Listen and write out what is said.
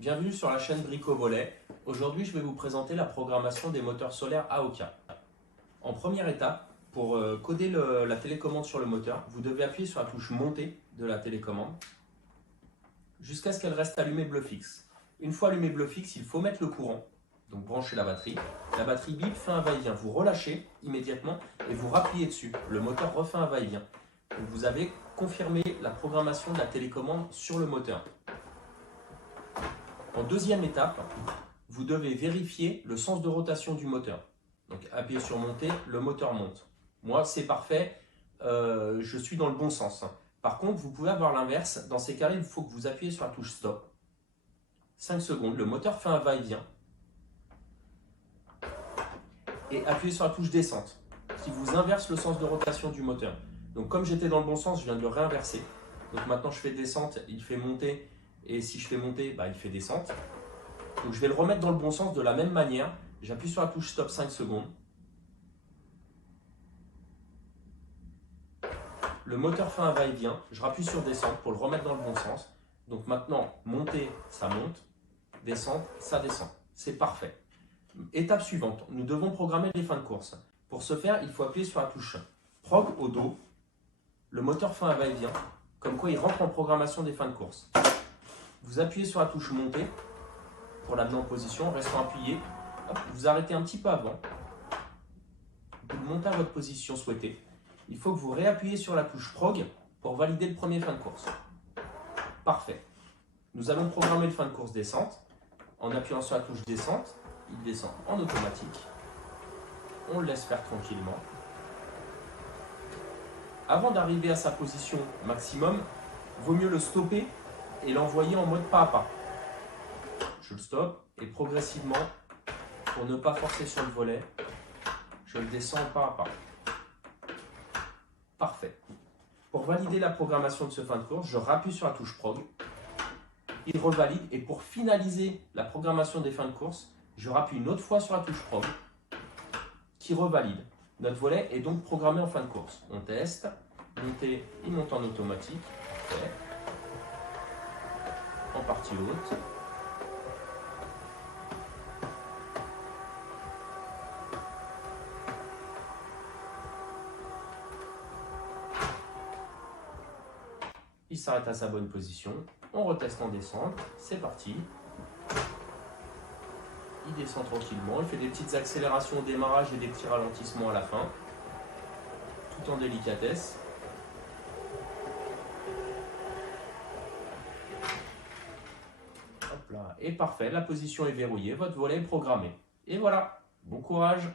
Bienvenue sur la chaîne Brico-Volet. Aujourd'hui, je vais vous présenter la programmation des moteurs solaires AOK. En première étape, pour coder la télécommande sur le moteur, vous devez appuyer sur la touche montée de la télécommande jusqu'à ce qu'elle reste allumée bleu fixe. Une fois allumée bleu fixe, il faut mettre le courant, donc brancher la batterie. La batterie bip, fait un va-et-vient. Vous relâchez immédiatement et vous rappuyez dessus. Le moteur refait un va-et-vient. Donc vous avez confirmé la programmation de la télécommande sur le moteur. En deuxième étape, vous devez vérifier le sens de rotation du moteur. Donc appuyez sur monter, le moteur monte. Moi c'est parfait, je suis dans le bon sens. Par contre, vous pouvez avoir l'inverse. Dans ces cas-là, il faut que vous appuyez sur la touche stop. 5 secondes, le moteur fait un va-et-vient. Et appuyez sur la touche descente, qui vous inverse le sens de rotation du moteur. Donc comme j'étais dans le bon sens, je viens de le réinverser. Donc maintenant je fais descente, il fait monter. Et si je fais monter, il fait descente. Donc je vais le remettre dans le bon sens de la même manière. J'appuie sur la touche stop 5 secondes. Le moteur fait un va-et-vient. Je rappuie sur descente pour le remettre dans le bon sens. Donc maintenant, monter, ça monte. Descente, ça descend. C'est parfait. Étape suivante, nous devons programmer les fins de course. Pour ce faire, il faut appuyer sur la touche prog au dos. Le moteur fait un va-et-vient. Comme quoi il rentre en programmation des fins de course. Vous appuyez sur la touche montée pour l'amener en position, restant appuyé. Hop, vous arrêtez un petit peu avant. Vous montez à votre position souhaitée. Il faut que vous réappuyez sur la touche prog pour valider le premier fin de course. Parfait. Nous allons programmer le fin de course descente. En appuyant sur la touche descente, il descend en automatique. On le laisse faire tranquillement. Avant d'arriver à sa position maximum, vaut mieux le stopper et l'envoyer en mode pas à pas. Je le stoppe et progressivement, pour ne pas forcer sur le volet, je le descends pas à pas. Parfait. Pour valider la programmation de ce fin de course, je rappuie sur la touche prog. Il revalide et pour finaliser la programmation des fins de course, je rappuie une autre fois sur la touche prog qui revalide. Notre volet est donc programmé en fin de course. On teste. Monter, il monte en automatique. Parfait. En partie haute. Il s'arrête à sa bonne position. On reteste en descente. C'est parti. Il descend tranquillement. Il fait des petites accélérations au démarrage et des petits ralentissements à la fin. Tout en délicatesse. Hop là. Et parfait, la position est verrouillée. Votre volet est programmé. Et voilà. Bon courage!